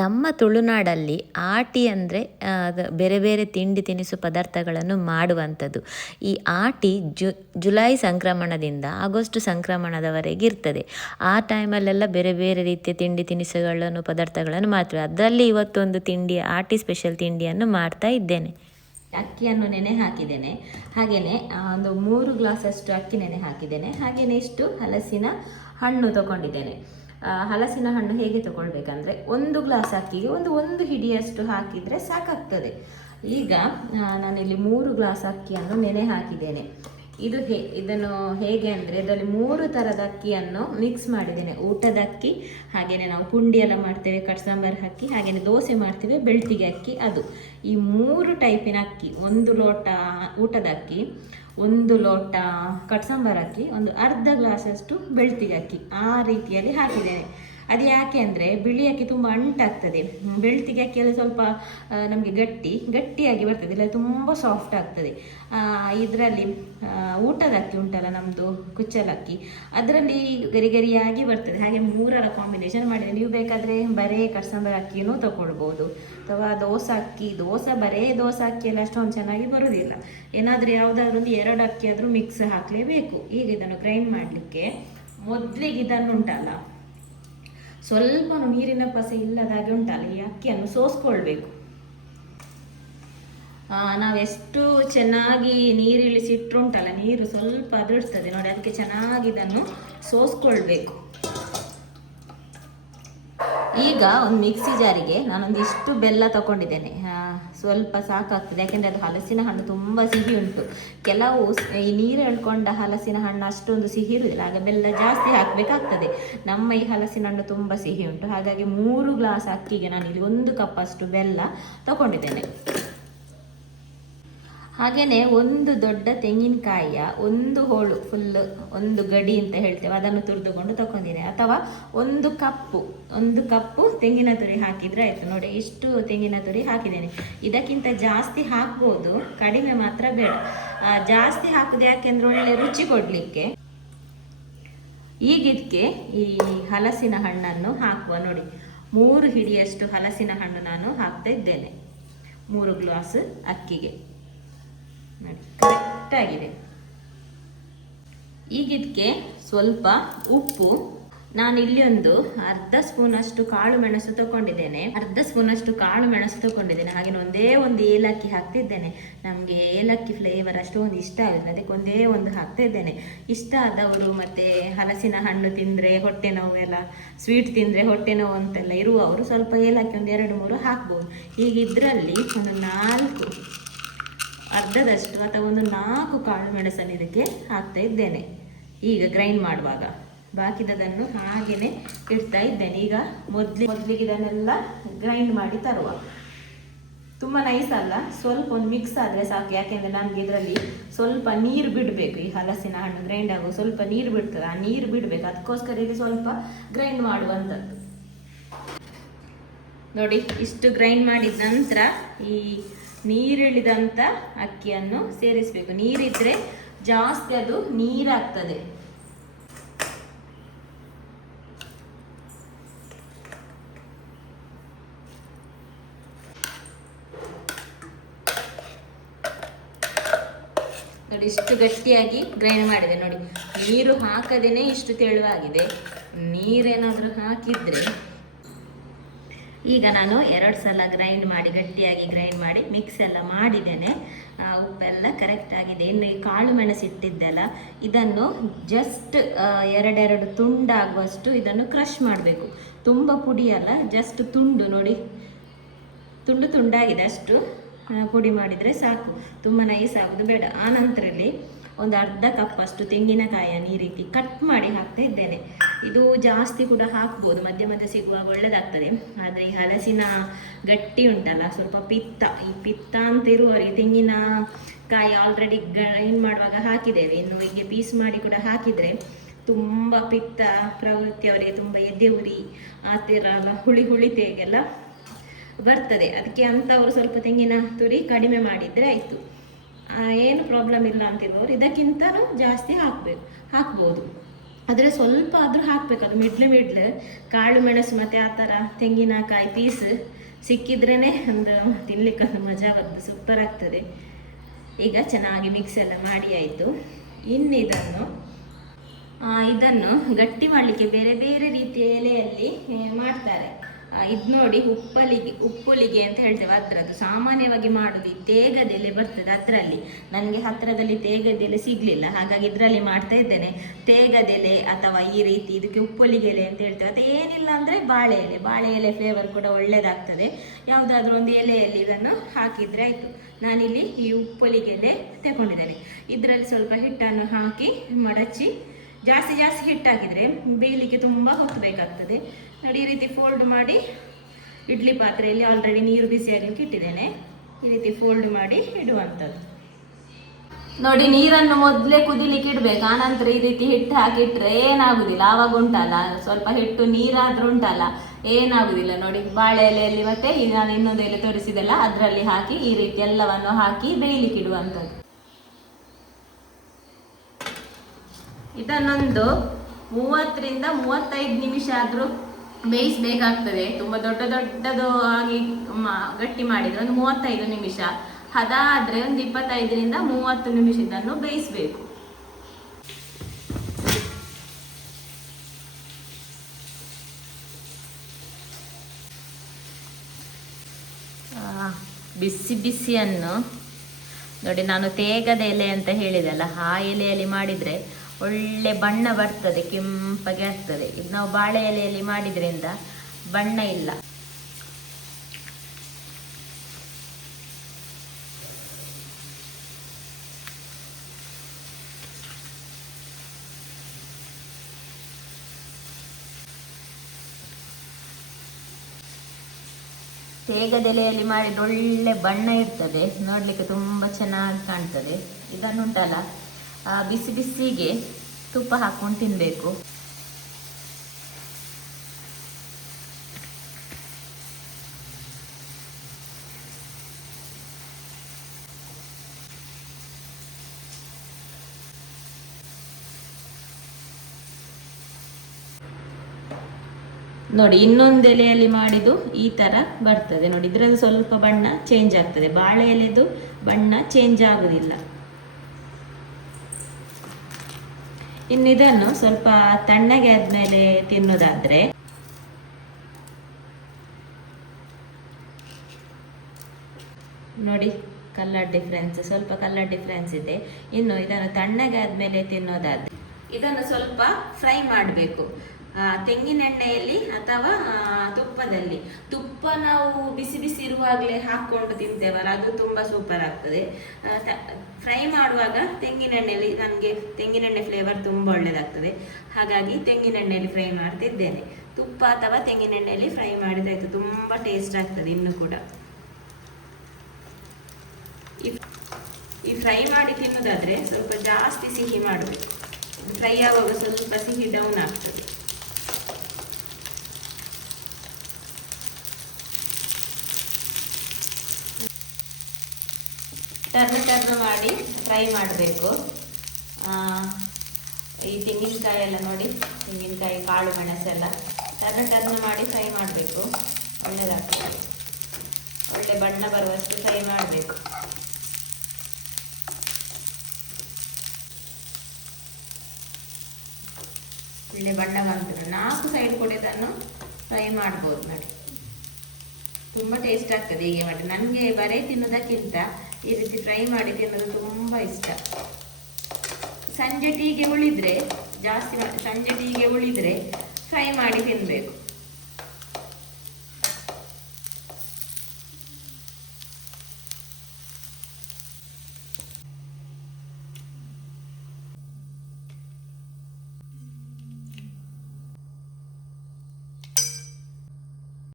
ನಮ್ಮ ತುಳುನಾಡಲ್ಲಿ ಆಟಿ ಅಂದರೆ ಬೇರೆ ಬೇರೆ ತಿಂಡಿ ತಿನಿಸು ಪದಾರ್ಥಗಳನ್ನು ಮಾಡುವಂಥದ್ದು. ಈ ಆಟಿ ಜುಲೈ ಸಂಕ್ರಮಣದಿಂದ ಆಗಸ್ಟ್ ಸಂಕ್ರಮಣದವರೆಗೆ ಇರ್ತದೆ. ಆ ಟೈಮಲ್ಲೆಲ್ಲ ಬೇರೆ ಬೇರೆ ರೀತಿಯ ತಿಂಡಿ ತಿನಿಸುಗಳನ್ನು ಪದಾರ್ಥಗಳನ್ನು ಮಾಡ್ತೇವೆ. ಅದರಲ್ಲಿ ಇವತ್ತೊಂದು ತಿಂಡಿ ಆಟಿ ಸ್ಪೆಷಲ್ ತಿಂಡಿಯನ್ನು ಮಾಡ್ತಾ ಇದ್ದೇನೆ. ಅಕ್ಕಿಯನ್ನು ನೆನೆ ಹಾಕಿದ್ದೇನೆ. ಹಾಗೆಯೇ ಒಂದು 3 ಗ್ಲಾಸಷ್ಟು ಅಕ್ಕಿ ನೆನೆ ಹಾಕಿದ್ದೇನೆ. ಹಾಗೆಯೇ ಇಷ್ಟು ಹಲಸಿನ ಹಣ್ಣು ತಗೊಂಡಿದ್ದೇನೆ. ಹಲಸಿನ ಹಣ್ಣು ಹೇಗೆ ತಗೊಳ್ಬೇಕಂದ್ರೆ 1 ಗ್ಲಾಸ್ ಅಕ್ಕಿಗೆ ಒಂದು ಹಿಡಿಯಷ್ಟು ಹಾಕಿದರೆ ಸಾಕಾಗ್ತದೆ. ಈಗ ನಾನಿಲ್ಲಿ 3 ಗ್ಲಾಸ್ ಅಕ್ಕಿಯನ್ನು ನೆನೆ ಹಾಕಿದ್ದೇನೆ. ಇದನ್ನು ಹೇಗೆ ಅಂದರೆ ಇದರಲ್ಲಿ 3 ಥರದ ಅಕ್ಕಿಯನ್ನು ಮಿಕ್ಸ್ ಮಾಡಿದ್ದೇನೆ. ಊಟದ ಅಕ್ಕಿ, ಹಾಗೆಯೇ ನಾವು ಪುಂಡಿ ಎಲ್ಲ ಮಾಡ್ತೇವೆ ಕಟ್ಸಾಂಬಾರ್ ಅಕ್ಕಿ, ಹಾಗೆಯೇ ದೋಸೆ ಮಾಡ್ತೇವೆ ಬೆಳ್ತಿಗೆ ಅಕ್ಕಿ, ಅದು ಈ 3 ಟೈಪಿನ ಅಕ್ಕಿ. 1 ಲೋಟ ಊಟದ ಅಕ್ಕಿ, 1 ಲೋಟ ಕಟ್ಸಾಂಬಾರ್ ಅಕ್ಕಿ, ಒಂದು ಅರ್ಧ ಗ್ಲಾಸಷ್ಟು ಬೆಳ್ತಿಗೆ ಅಕ್ಕಿ, ಆ ರೀತಿಯಲ್ಲಿ ಹಾಕಿದ್ದೇನೆ. ಅದು ಯಾಕೆ ಅಂದರೆ ಬಿಳಿ ಅಕ್ಕಿ ತುಂಬ ಅಂಟಾಗ್ತದೆ. ಬೆಳ್ತಿಗೆ ಅಕ್ಕಿಯಲ್ಲಿ ಸ್ವಲ್ಪ ನಮಗೆ ಗಟ್ಟಿಯಾಗಿ ಬರ್ತದೆ, ಇಲ್ಲ ತುಂಬ ಸಾಫ್ಟ್ ಆಗ್ತದೆ. ಇದರಲ್ಲಿ ಊಟದ ಅಕ್ಕಿ ಉಂಟಲ್ಲ ನಮ್ಮದು ಕುಚ್ಚಲಕ್ಕಿ, ಅದರಲ್ಲಿ ಗರಿಗರಿಯಾಗಿ ಬರ್ತದೆ. ಹಾಗೆ 3ರ ಕಾಂಬಿನೇಷನ್ ಮಾಡಿದೆ. ನೀವು ಬೇಕಾದರೆ ಬರೇ ಕಟ್ಸಾಂಬಾರ್ ಅಕ್ಕಿನೂ ತಗೊಳ್ಬೋದು, ಅಥವಾ ದೋಸೆ ಅಕ್ಕಿ. ಬರೇ ದೋಸೆ ಅಕ್ಕಿಯಲ್ಲಿ ಅಷ್ಟೊಂದು ಚೆನ್ನಾಗಿ ಬರೋದಿಲ್ಲ. ಏನಾದರೂ ಯಾವುದಾದ್ರೂ ಒಂದು 2 ಅಕ್ಕಿ ಆದರೂ ಮಿಕ್ಸ್ ಹಾಕಲೇಬೇಕು. ಈಗ ಇದನ್ನು ಗ್ರೈಂಡ್ ಮಾಡಲಿಕ್ಕೆ ಮೊದಲಿಗೆ ಇದನ್ನು ಉಂಟಲ್ಲ ಸ್ವಲ್ಪ ನೀರಿನ ಪಸೆ ಇಲ್ಲದಾಗೆ ಉಂಟಲ್ಲ ಈ ಅಕ್ಕಿಯನ್ನು ಸೋಸ್ಕೊಳ್ಬೇಕು. ನಾವೆಷ್ಟು ಚೆನ್ನಾಗಿ ನೀರಿಳಿಸಿಟ್ರು ಉಂಟಲ್ಲ, ನೀರು ಸ್ವಲ್ಪ ಅದಿರ್ತದೆ ನೋಡಿ, ಅದಕ್ಕೆ ಚೆನ್ನಾಗಿ ಇದನ್ನು ಸೋಸ್ಕೊಳ್ಬೇಕು. ಈಗ ಒಂದು ಮಿಕ್ಸಿ ಜಾರಿಗೆ ನಾನೊಂದಿಷ್ಟು ಬೆಲ್ಲ ತಗೊಂಡಿದ್ದೇನೆ. ಸ್ವಲ್ಪ ಸಾಕಾಗ್ತದೆ, ಯಾಕೆಂದರೆ ಅದು ಹಲಸಿನ ಹಣ್ಣು ತುಂಬ ಸಿಹಿ ಉಂಟು. ಕೆಲವು ಈ ನೀರು ಎಳ್ಕೊಂಡ ಹಲಸಿನ ಹಣ್ಣು ಅಷ್ಟೊಂದು ಸಿಹಿ ಇರುವುದಿಲ್ಲ, ಆಗ ಬೆಲ್ಲ ಜಾಸ್ತಿ ಹಾಕಬೇಕಾಗ್ತದೆ. ನಮ್ಮ ಈ ಹಲಸಿನ ಹಣ್ಣು ತುಂಬ ಸಿಹಿ ಉಂಟು, ಹಾಗಾಗಿ 3 ಗ್ಲಾಸ್ ಅಕ್ಕಿಗೆ ನಾನಿಲ್ಲಿ 1 ಕಪ್ ಅಷ್ಟು ಬೆಲ್ಲ ತಗೊಂಡಿದ್ದೇನೆ. ಹಾಗೆಯೇ 1 ದೊಡ್ಡ ತೆಂಗಿನಕಾಯಿಯ 1 ಹೋಳು ಫುಲ್, 1 ಗಡಿ ಅಂತ ಹೇಳ್ತೇವೆ, ಅದನ್ನು ತುರಿದುಕೊಂಡು ತಗೊಂಡಿದ್ದೇನೆ. ಅಥವಾ 1 ಕಪ್ಪು ತೆಂಗಿನ ತುರಿ ಹಾಕಿದರೆ ಆಯಿತು. ನೋಡಿ, ಇಷ್ಟು ತೆಂಗಿನ ತುರಿ ಹಾಕಿದ್ದೇನೆ. ಇದಕ್ಕಿಂತ ಜಾಸ್ತಿ ಹಾಕ್ಬೋದು, ಕಡಿಮೆ ಮಾತ್ರ ಬೇಡ. ಜಾಸ್ತಿ ಹಾಕುದು ಯಾಕೆಂದ್ರೆ ಒಳ್ಳೆ ರುಚಿ ಕೊಡಲಿಕ್ಕೆ. ಈಗ ಇದಕ್ಕೆ ಈ ಹಲಸಿನ ಹಣ್ಣನ್ನು ಹಾಕುವ. ನೋಡಿ, 3 ಹಿಡಿಯಷ್ಟು ಹಲಸಿನ ಹಣ್ಣು ನಾನು ಹಾಕ್ತಾ ಇದ್ದೇನೆ 3 ಗ್ಲಾಸ್ ಅಕ್ಕಿಗೆ. ನೋಡಿ, ಕರೆಕ್ಟಾಗಿದೆ. ಈಗ ಇದಕ್ಕೆ ಸ್ವಲ್ಪ ಉಪ್ಪು, ನಾನು ಇಲ್ಲಿ ಒಂದು ಅರ್ಧ ಸ್ಪೂನಷ್ಟು ಕಾಳು ಮೆಣಸು ತಗೊಂಡಿದ್ದೇನೆ. ಹಾಗೆ ಒಂದೇ ಒಂದು ಏಲಕ್ಕಿ ಹಾಕ್ತಿದ್ದೇನೆ. ನಮಗೆ ಏಲಕ್ಕಿ ಫ್ಲೇವರ್ ಅಷ್ಟೊಂದು ಇಷ್ಟ ಆಗುತ್ತೆ, ಅದಕ್ಕೆ ಒಂದೇ ಒಂದು ಹಾಕ್ತಾ ಇದ್ದೇನೆ. ಇಷ್ಟ ಆದವರು ಮತ್ತು ಹಲಸಿನ ಹಣ್ಣು ತಿಂದರೆ ಹೊಟ್ಟೆ ನೋವು ಎಲ್ಲ, ಸ್ವೀಟ್ ತಿಂದರೆ ಹೊಟ್ಟೆ ನೋವು ಅಂತೆಲ್ಲ ಇರುವವರು ಸ್ವಲ್ಪ ಏಲಕ್ಕಿ ಒಂದು 2-3 ಹಾಕ್ಬೋದು. ಈಗ ಇದರಲ್ಲಿ ಒಂದು 4 ಅರ್ಧದಷ್ಟು ಅಥವಾ ಒಂದು 4 ಕಾಳು ಮೆಣಸನ್ನು ಇದಕ್ಕೆ ಹಾಕ್ತಾ ಇದ್ದೇನೆ. ಈಗ ಗ್ರೈಂಡ್ ಮಾಡುವಾಗ ಬಾಕಿದನ್ನು ಹಾಗೆಯೇ ಇಡ್ತಾ ಇದ್ದೇನೆ. ಈಗ ಮೊದಲಿಗೆ ಇದನ್ನೆಲ್ಲ ಗ್ರೈಂಡ್ ಮಾಡಿ ತರುವ. ತುಂಬ ನೈಸ್ ಅಲ್ಲ, ಸ್ವಲ್ಪ ಒಂದು ಮಿಕ್ಸ್ ಆದರೆ ಸಾಕು. ಯಾಕೆಂದರೆ ನಮಗೆ ಇದರಲ್ಲಿ ಸ್ವಲ್ಪ ನೀರು ಬಿಡಬೇಕು. ಈ ಹಲಸಿನ ಹಣ್ಣು ಗ್ರೈಂಡ್ ಆಗುವ ಸ್ವಲ್ಪ ನೀರು ಬಿಡ್ತದೆ, ಆ ನೀರು ಬಿಡಬೇಕು. ಅದಕ್ಕೋಸ್ಕರ ಇದು ಸ್ವಲ್ಪ ಗ್ರೈಂಡ್ ಮಾಡುವಂಥದ್ದು. ನೋಡಿ, ಇಷ್ಟು ಗ್ರೈಂಡ್ ಮಾಡಿದ ನಂತರ ಈ ನೀರಿಳಿದಂಥ ಅಕ್ಕಿಯನ್ನು ಸೇರಿಸಬೇಕು. ನೀರಿದ್ರೆ ಜಾಸ್ತಿ ಅದು ನೀರಾಗ್ತದೆ. ನೋಡಿ, ಇಷ್ಟು ಗಟ್ಟಿಯಾಗಿ ಗ್ರೈಂಡ್ ಮಾಡಿದೆ. ನೋಡಿ, ನೀರು ಹಾಕದೇನೆ ಇಷ್ಟು ತೆಳುವಾಗಿದೆ. ನೀರೇನಾದರೂ ಹಾಕಿದ್ರೆ, ಈಗ ನಾನು 2 ಸಲ ಗಟ್ಟಿಯಾಗಿ ಗ್ರೈಂಡ್ ಮಾಡಿ ಮಿಕ್ಸ್ ಎಲ್ಲ ಮಾಡಿದ್ದೇನೆ. ಉಪ್ಪೆಲ್ಲ ಕರೆಕ್ಟ್ ಆಗಿದೆ. ಇನ್ನು ಈ ಕಾಳು ಮೆಣಸು ಇಟ್ಟಿದ್ದೆಲ್ಲ ಇದನ್ನು ಜಸ್ಟ್ 2 ತುಂಡಾಗುವಷ್ಟು ಇದನ್ನು ಕ್ರಷ್ ಮಾಡಬೇಕು. ತುಂಬ ಪುಡಿಯಲ್ಲ, ಜಸ್ಟ್ ತುಂಡು. ನೋಡಿ, ತುಂಡಾಗಿದೆ, ಅಷ್ಟು ಪುಡಿ ಮಾಡಿದರೆ ಸಾಕು, ತುಂಬ ನೈಸ್ ಆಗೋದು ಬೇಡ. ಆ ನಂತರದಲ್ಲಿ ಒಂದು ಅರ್ಧ ಕಪ್ ಅಷ್ಟು ತೆಂಗಿನಕಾಯಿಯನ್ನು ಈ ರೀತಿ ಕಟ್ ಮಾಡಿ ಹಾಕ್ತಾ ಇದ್ದೇನೆ. ಇದು ಜಾಸ್ತಿ ಕೂಡ ಹಾಕ್ಬೋದು, ಮಧ್ಯೆ ಸಿಗುವಾಗ ಒಳ್ಳೆಯದಾಗ್ತದೆ. ಆದರೆ ಈ ಹಲಸಿನ ಗಟ್ಟಿ ಉಂಟಲ್ಲ, ಸ್ವಲ್ಪ ಈ ಪಿತ್ತ ಅಂತ ಇರುವವರಿಗೆ ತೆಂಗಿನಕಾಯಿ ಆಲ್ರೆಡಿ ಗ್ರೈಂಡ್ ಮಾಡುವಾಗ ಹಾಕಿದ್ದೇವೆ. ಇನ್ನು ಹೀಗೆ ಪೀಸ್ ಮಾಡಿ ಕೂಡ ಹಾಕಿದರೆ ತುಂಬ ಪಿತ್ತ ಪ್ರವೃತ್ತಿಯವರಿಗೆ ತುಂಬ ಎದೆ ಉರಿ ಆ ಥರ ಹುಳಿ ತೇಗೆಲ್ಲ ಬರ್ತದೆ. ಅದಕ್ಕೆ ಅಂಥವರು ಸ್ವಲ್ಪ ತೆಂಗಿನ ತುರಿ ಕಡಿಮೆ ಮಾಡಿದರೆ ಆಯಿತು, ಏನು ಪ್ರಾಬ್ಲಮ್ ಇಲ್ಲ ಅಂತಿರುವವರು ಇದಕ್ಕಿಂತಲೂ ಜಾಸ್ತಿ ಹಾಕ್ಬೋದು. ಆದರೆ ಸ್ವಲ್ಪ ಆದರೂ ಹಾಕಬೇಕು, ಅದು ಮಿಡ್ಲು ಕಾಳು ಮೆಣಸು ಮತ್ತು ಆ ಥರ ತೆಂಗಿನಕಾಯಿ ಪೀಸ್ ಸಿಕ್ಕಿದ್ರೇ ಒಂದು ತಿನ್ಲಿಕ್ಕೆ ಒಂದು ಮಜಾ ಬರ್ತದೆ, ಸೂಪರ್ ಆಗ್ತದೆ. ಈಗ ಚೆನ್ನಾಗಿ ಮಿಕ್ಸ್ ಎಲ್ಲ ಮಾಡಿ ಆಯಿತು. ಇನ್ನು ಇದನ್ನು ಗಟ್ಟಿ ಮಾಡಲಿಕ್ಕೆ ಬೇರೆ ಬೇರೆ ರೀತಿಯ ಎಲೆಯಲ್ಲಿ ಮಾಡ್ತಾರೆ. ಇದು ನೋಡಿ ಉಪ್ಪುಲಿಗೆ ಅಂತ ಹೇಳ್ತೇವೆ, ಅದರದ್ದು ಸಾಮಾನ್ಯವಾಗಿ ಮಾಡೋದು ಈ ತೇಗದ ಎಲೆ ಬರ್ತದೆ ಅದರಲ್ಲಿ. ನನಗೆ ಹತ್ತಿರದಲ್ಲಿ ತೇಗದ ಎಲೆ ಸಿಗಲಿಲ್ಲ, ಹಾಗಾಗಿ ಇದರಲ್ಲಿ ಮಾಡ್ತಾ ಇದ್ದೇನೆ. ತೇಗದ ಎಲೆ ಅಥವಾ ಈ ರೀತಿ ಇದಕ್ಕೆ ಉಪ್ಪುಲಿಗೆ ಎಲೆ ಅಂತ ಹೇಳ್ತೇವೆ. ಅಥವಾ ಏನಿಲ್ಲ ಅಂದರೆ ಬಾಳೆ ಎಲೆ ಫ್ಲೇವರ್ ಕೂಡ ಒಳ್ಳೆಯದಾಗ್ತದೆ. ಯಾವುದಾದ್ರೂ ಒಂದು ಎಲೆಯಲ್ಲಿ ಇದನ್ನು ಹಾಕಿದರೆ ಆಯಿತು. ನಾನಿಲ್ಲಿ ಈ ಉಪ್ಪುಲಿಗೆ ಎಲೆ ತಗೊಂಡಿದ್ದೇನೆ. ಇದರಲ್ಲಿ ಸ್ವಲ್ಪ ಹಿಟ್ಟನ್ನು ಹಾಕಿ ಮಡಚಿ, ಜಾಸ್ತಿ ಹಿಟ್ಟು ಹಾಕಿದರೆ ಬೇಯಲಿಕ್ಕೆ ತುಂಬ ಹೊತ್ತು ಬೇಕಾಗ್ತದೆ. ನೋಡಿ ಈ ರೀತಿ ಫೋಲ್ಡ್ ಮಾಡಿ ಇಡ್ಲಿ ಪಾತ್ರೆಯಲ್ಲಿ ಆಲ್ರೆಡಿ ನೀರು ಬಿಸಿಯಾಗಲಿಕ್ಕೆ ಇಟ್ಟಿದ್ದೇನೆ. ಈ ರೀತಿ ಫೋಲ್ಡ್ ಮಾಡಿ ಇಡುವಂಥದ್ದು. ನೋಡಿ ನೀರನ್ನು ಮೊದಲೇ ಕುದಿಲಿಕ್ಕೆ ಇಡಬೇಕು, ಆನಂತರ ಈ ರೀತಿ ಹಿಟ್ಟು ಹಾಕಿಟ್ರೆ ಏನಾಗುದಿಲ್ಲ. ಆವಾಗ ಉಂಟಲ್ಲ ಸ್ವಲ್ಪ ಹಿಟ್ಟು ನೀರಾದ್ರೂ ಉಂಟಲ್ಲ ಏನಾಗುದಿಲ್ಲ. ನೋಡಿ ಬಾಳೆ ಎಲೆಯಲ್ಲಿ ಮತ್ತೆ ನಾನು ಇನ್ನೊಂದು ಎಲೆ ತೋರಿಸಿದೆಲ್ಲ ಅದರಲ್ಲಿ ಹಾಕಿ ಈ ರೀತಿ ಎಲ್ಲವನ್ನು ಹಾಕಿ ಬೇಯಲಿಕ್ಕೆ ಇಡುವಂಥದ್ದು. ಇದನ್ನೊಂದು 30ರಿಂದ 35 ನಿಮಿಷ ಆದರೂ ಬೇಯಿಸಬೇಕಾಗ್ತದೆ. ತುಂಬ ದೊಡ್ಡದು ಆಗಿ ಗಟ್ಟಿ ಮಾಡಿದರೆ ಒಂದು 35 ನಿಮಿಷ, ಹದ ಆದರೆ ಒಂದು 25ರಿಂದ 30 ನಿಮಿಷ ಇದನ್ನು ಬೇಯಿಸಬೇಕು. ಬಿಸಿಯನ್ನು ನೋಡಿ, ನಾನು ತೇಗದ ಎಲೆ ಅಂತ ಹೇಳಿದೆಲ್ಲ, ಆ ಎಲೆಯಲ್ಲಿ ಮಾಡಿದರೆ ಒಳ್ಳೆ ಬಣ್ಣ ಬರ್ತದೆ, ಕೆಂಪಗೆ ಆಗ್ತದೆ. ಇದು ನಾವು ಬಾಳೆ ಎಲೆಯಲ್ಲಿ ಮಾಡಿದ್ರಿಂದ ಬಣ್ಣ ಇಲ್ಲ. ತೇಗದೆಲೆಯಲ್ಲಿ ಮಾಡಿದ ಒಳ್ಳೆ ಬಣ್ಣ ಇರ್ತದೆ, ನೋಡಲಿಕ್ಕೆ ತುಂಬ ಚೆನ್ನಾಗಿ ಕಾಣ್ತದೆ. ಇದನ್ನುಂಟಲ್ಲ ಬಿಸಿಗೆ ತುಪ್ಪ ಹಾಕ್ಕೊಂಡು ತಿನ್ನಬೇಕು. ನೋಡಿ ಇನ್ನೊಂದು ಎಲೆಯಲ್ಲಿ ಮಾಡಿದ್ದು ಈ ತರ ಬರ್ತದೆ. ನೋಡಿ ಇದ್ರದ್ದು ಸ್ವಲ್ಪ ಬಣ್ಣ ಚೇಂಜ್ ಆಗ್ತದೆ, ಬಾಳೆ ಎಲೆದು ಬಣ್ಣ ಚೇಂಜ್ ಆಗುದಿಲ್ಲ. ಇನ್ನಿದನ್ನು ಸ್ವಲ್ಪ ತಣ್ಣಗೆ ಆದ್ಮೇಲೆ ತಿನ್ನೋದಾದ್ರೆ ನೋಡಿ ಸ್ವಲ್ಪ ಕಲರ್ ಡಿಫ್ರೆನ್ಸ್ ಇದೆ. ಇನ್ನು ಇದನ್ನು ತಣ್ಣಗೆ ಆದ್ಮೇಲೆ ತಿನ್ನೋದಾದ್ರೆ ಇದನ್ನು ಸ್ವಲ್ಪ ಫ್ರೈ ಮಾಡಬೇಕು, ತೆಂಗಿನೆಣ್ಣೆಯಲ್ಲಿ ಅಥವಾ ತುಪ್ಪದಲ್ಲಿ. ತುಪ್ಪ ನಾವು ಬಿಸಿ ಇರುವಾಗಲೇ ಹಾಕ್ಕೊಂಡು ತಿಂತೇವಲ್ಲ, ಅದು ತುಂಬ ಸೂಪರ್ ಆಗ್ತದೆ. ಫ್ರೈ ಮಾಡುವಾಗ ತೆಂಗಿನೆಣ್ಣೆಯಲ್ಲಿ, ನನಗೆ ತೆಂಗಿನೆಣ್ಣೆ ಫ್ಲೇವರ್ ತುಂಬ ಒಳ್ಳೆಯದಾಗ್ತದೆ, ಹಾಗಾಗಿ ತೆಂಗಿನೆಣ್ಣೆಯಲ್ಲಿ ಫ್ರೈ ಮಾಡ್ತಿದ್ದೇನೆ. ತುಪ್ಪ ಅಥವಾ ತೆಂಗಿನೆಣ್ಣೆಯಲ್ಲಿ ಫ್ರೈ ಮಾಡಿದಾಯ್ತು, ತುಂಬ ಟೇಸ್ಟ್ ಆಗ್ತದೆ. ಇನ್ನು ಕೂಡ ಈ ಫ್ರೈ ಮಾಡಿ ತಿನ್ನೋದಾದ್ರೆ ಸ್ವಲ್ಪ ಜಾಸ್ತಿ ಸಿಹಿ ಮಾಡಬೇಕು, ಫ್ರೈ ಆಗುವಾಗ ಸ್ವಲ್ಪ ಸಿಹಿ ಡೌನ್ ಆಗ್ತದೆ. ಟರ್ನ್ ಮಾಡಿ ಫ್ರೈ ಮಾಡಬೇಕು. ಈ ತೆಂಗಿನಕಾಯಿ ಎಲ್ಲ ನೋಡಿ, ತೆಂಗಿನಕಾಯಿ ಕಾಳು ಮೆಣಸೆಲ್ಲ ಟರ್ನ್ ಮಾಡಿ ಫ್ರೈ ಮಾಡಬೇಕು, ಒಳ್ಳೆಯದಾಗ್ತದೆ. ಒಳ್ಳೆ ಬಣ್ಣ ಬರುವಷ್ಟು ಫ್ರೈ ಮಾಡಬೇಕು. ಒಳ್ಳೆ ಬಣ್ಣ ಬಂದರೆ 4 ಸೈಡ್ ಕೂಡ ಇದನ್ನು ಫ್ರೈ ಮಾಡ್ಬೋದು. ನೋಡಿ ತುಂಬ ಟೇಸ್ಟ್ ಆಗ್ತದೆ ಹೀಗೆ ಮಾಡಿ. ನನಗೆ ಬರೇ ತಿನ್ನೋದಕ್ಕಿಂತ ಈ ರೀತಿ ಫ್ರೈ ಮಾಡಿ ತಿನ್ನೋದು ತುಂಬ ಇಷ್ಟ. ಸಂಜೆ ಟೀಗೆ ಉಳಿದ್ರೆ ಫ್ರೈ ಮಾಡಿ ತಿನ್ನಬೇಕು.